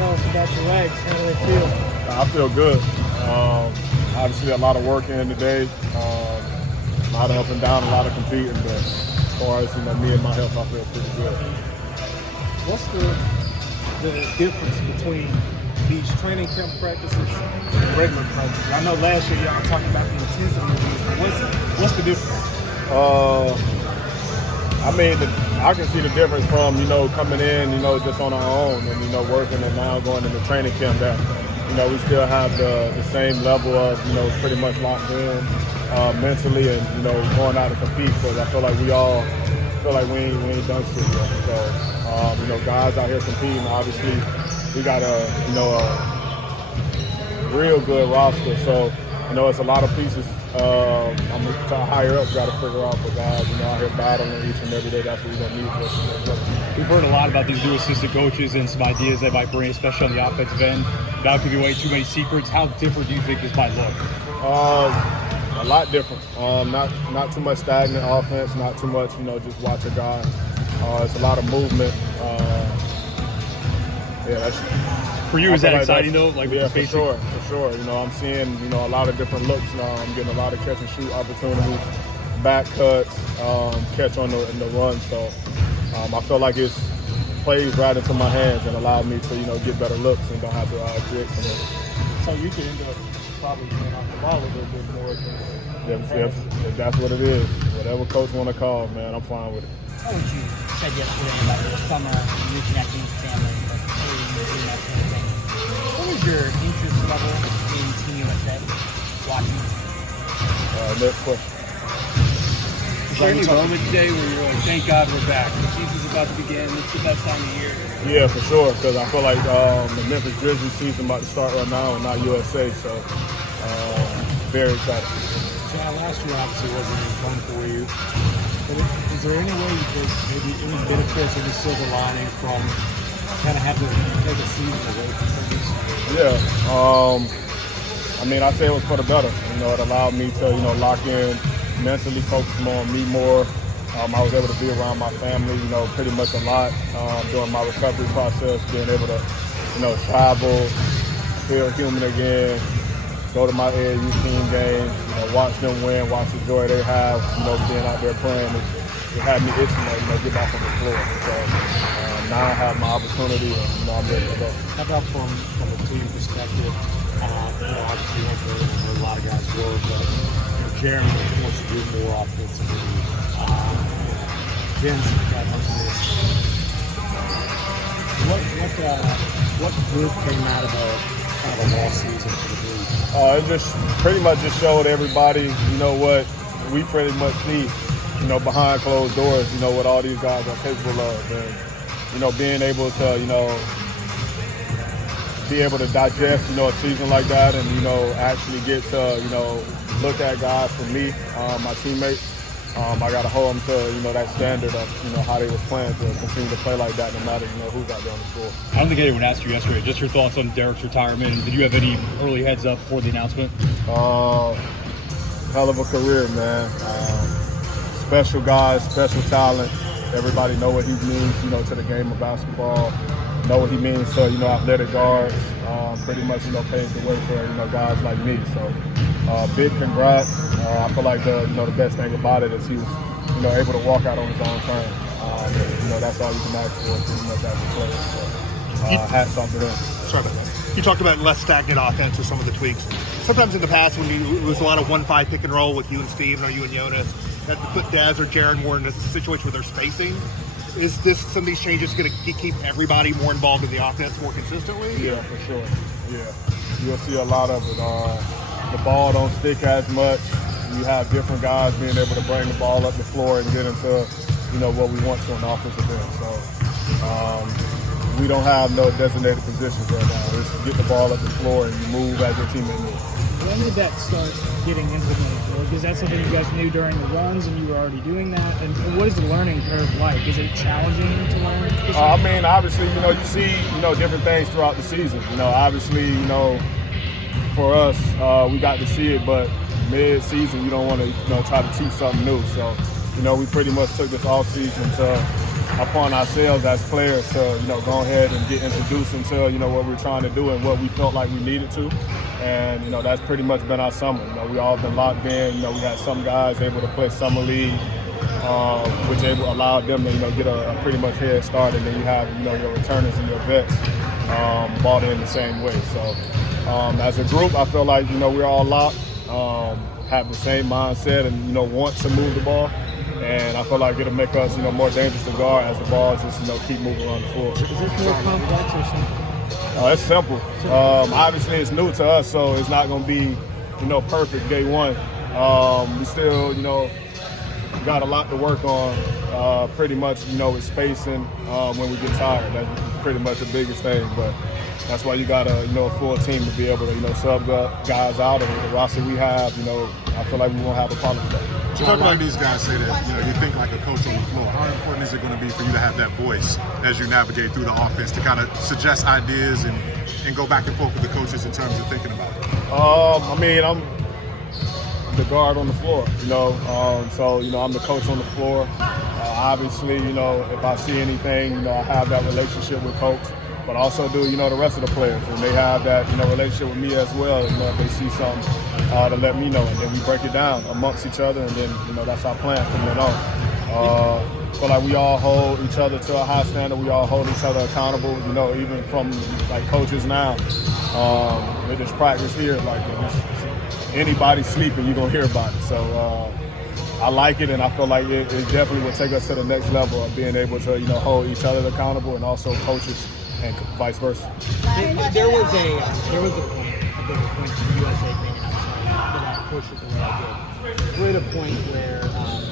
tell us about your legs? How do they feel? I feel good. Obviously, a lot of work in today, a lot of up and down, a lot of competing. But as far as me and my health, I feel pretty good. What's the difference between these training camp practices and regular practices? I know last year y'all talking about the intensity of these. What's the difference? I mean, I can see the difference from, coming in, just on our own and, working, and now going into training camp that, we still have the same level of, pretty much locked in mentally and, going out to compete, because I feel like we all feel like we ain't done shit yet. So, guys out here competing, obviously we got a real good roster. So, it's a lot of pieces. I'm higher up, got to figure out, but guys, out here battling each and every day. That's what we're gonna need. We've heard a lot about these new assistant coaches and some ideas they might bring, especially on the offensive end. Without giving away too many secrets, how different do you think this might look? A lot different. Not too much stagnant offense. Not too much, just watch a guy. It's a lot of movement. For you, is that exciting though? Yeah, for sure. I'm seeing, a lot of different looks now. I'm getting a lot of catch and shoot opportunities, back cuts, catch on the run. So I feel like it's plays right into my hands and allowed me to, get better looks and don't have to create some. So you could end up probably playing off the ball a little bit more. If that's what it is, whatever coach want to call, man, I'm fine with it. How would you said yesterday about your summer and reconnecting with family, but doing that kind of thing? What was your interest level in Team USA watching? Next question. Is there any moment today where you're like, thank God we're back? The season's about to begin. It's the best time of year. Yeah, for sure, because I feel like the Memphis Grizzlies season about to start right now and not USA, so very excited. Chad, last year obviously wasn't any fun for you. But is there any way you could maybe any benefits or any silver lining from kind of having to take a season away from things? Yeah. I mean, I say it was for the better. It allowed me to, lock in, mentally focus on me more. I was able to be around my family, pretty much a lot during my recovery process, being able to, travel, feel human again, go to my AAU team games, watch them win, watch the joy they have, being out there playing. It had me itching to get back on the floor. So now I have my opportunity and, I'm ready to go. How about from a team perspective? Obviously, a lot of guys will, but Jeremy wants to do more offensively. Ben's got much of this. What good came out of a lost season for the league? It just pretty much just showed everybody, what we pretty much see, behind closed doors, what all these guys are capable of. And, being able to, be able to digest, a season like that and, actually get to, look at guys for me, my teammates. I got to hold them to, that standard of, how they was playing to continue to play like that no matter, who's out there on the floor. I don't think anyone asked you yesterday, just your thoughts on Derek's retirement. And did you have any early heads up before the announcement? Hell of a career, man. Special guy, special talent. Everybody know what he means, to the game of basketball. Know what he means to, athletic guards. Pretty much, paved the way for, guys like me. So, big congrats. I feel like the best thing about it is he was, able to walk out on his own terms. That's all you can ask for pretty much as a player. So, hats off to him. Sorry about that. You talked about less stagnant offense with some of the tweaks. Sometimes in the past when it was a lot of 1-5 pick and roll with you and Steve or you and Jonas, that put Daz or Jaron more in a situation where they're spacing. Is some of these changes going to keep everybody more involved in the offense more consistently? Yeah, for sure. Yeah. You'll see a lot of it. The ball don't stick as much. You have different guys being able to bring the ball up the floor and get into, what we want to an offensive end. So we don't have no designated positions right now. Just get the ball up the floor and you move as your teammate moves. When did that start getting implemented? Is that something you guys knew during the runs and you were already doing that? And what is the learning curve like? Is it challenging to learn? I mean, obviously, you see, different things throughout the season. Obviously, for us, we got to see it, but mid-season, you don't want to, try to teach something new. So, we pretty much took this off season to upon ourselves as players to, you know, go ahead and get introduced into, you know, what we're trying to do and what we felt like we needed to. And, you know, that's pretty much been our summer. You know, we all been locked in. You know, we had some guys able to play summer league, which allowed them to, you know, get a pretty much head start. And then you have, you know, your returners and your vets bought in the same way. So as a group, I feel like, you know, we're all locked, have the same mindset and, you know, want to move the ball. And I feel like it'll make us, you know, more dangerous to guard as the ball just, you know, keep moving around the floor. Is this more complex or something? It's simple. Obviously, it's new to us, so it's not going to be, you know, perfect day one. We still, you know, got a lot to work on. Pretty much, you know, with spacing when we get tired. That's pretty much the biggest thing. But that's why you got a, you know, a full team to be able to, you know, sub guys out. And the roster we have, you know, I feel like we won't have a problem with that. You talk about these guys say that, you know, you think like a coach on the floor. How important is it going to be for you to have that voice as you navigate through the offense to kind of suggest ideas and go back and forth with the coaches in terms of thinking about it? I mean, I'm the guard on the floor, you know, so, you know, I'm the coach on the floor. Obviously, you know, if I see anything, you know, I have that relationship with coach, but also do, you know, the rest of the players, and they have that, you know, relationship with me as well, you know, if they see something to let me know, and then we break it down amongst each other, and then, you know, that's our plan from then on. Feel like we all hold each other to a high standard. We all hold each other accountable, you know, even from, like, coaches now. They just practice here, like, if anybody sleeping, you're going to hear about it. So I like it, and I feel like it definitely will take us to the next level of being able to, you know, hold each other accountable and also coaches and vice versa. There was a point, I think a point for USA bringing up that I approached it the way I did. We're at a point where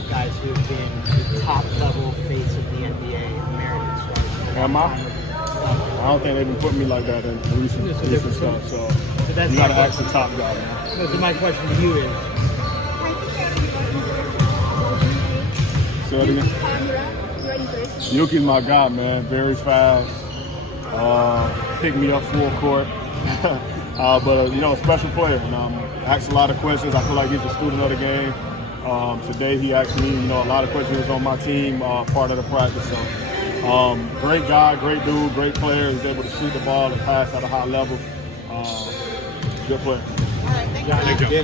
guys who have been the top level face of the NBA, American stars. Am I? I don't think they've been putting me like that in recent stuff. So that's you got to ask the top guy, man. So my question to you is, Say that again. Yuki's my guy, man. Very fast. Pick me up full court. But you know, a special player. And asks a lot of questions. I feel like he's a student of the game. Today he asked me, you know, a lot of questions. He was on my team, part of the practice. So great guy, great dude, great player. He's able to shoot the ball and pass at a high level. Good player. All right, thank you.